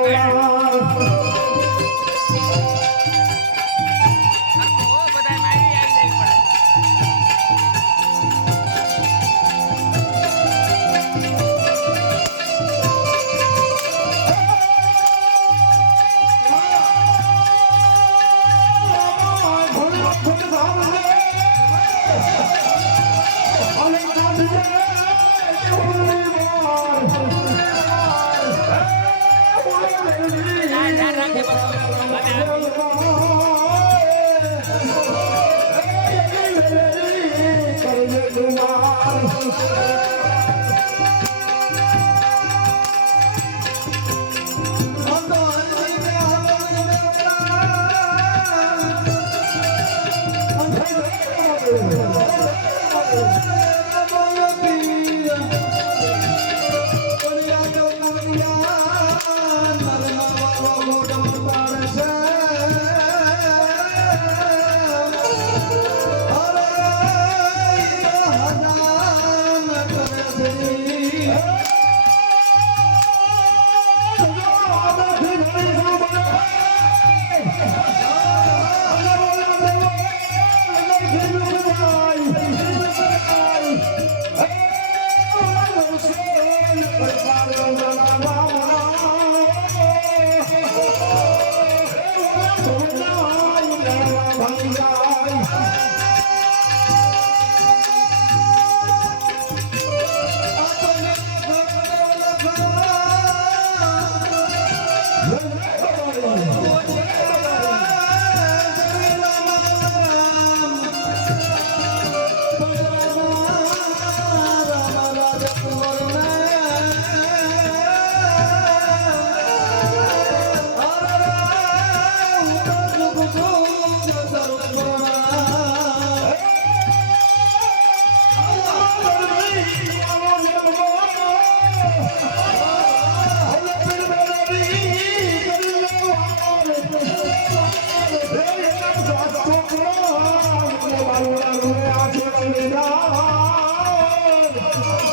હો Baba, Oh, oh, oh.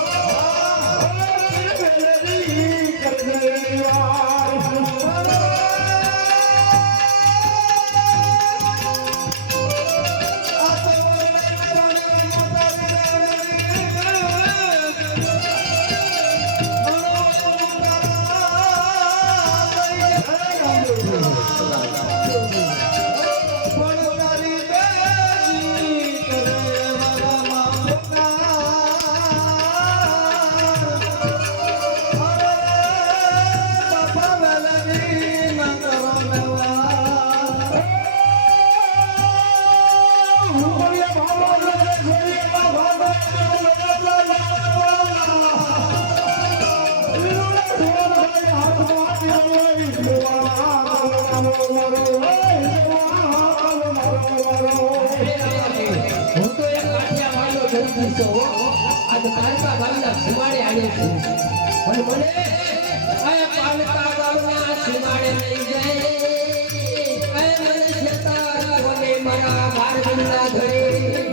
છો આજ તારકા વાળા સુમાડે આવ્યા છે. પણ મને આ પાલકા વાળા સુમાડે લઈ જાય. મને મારા બારગણના ઘરે.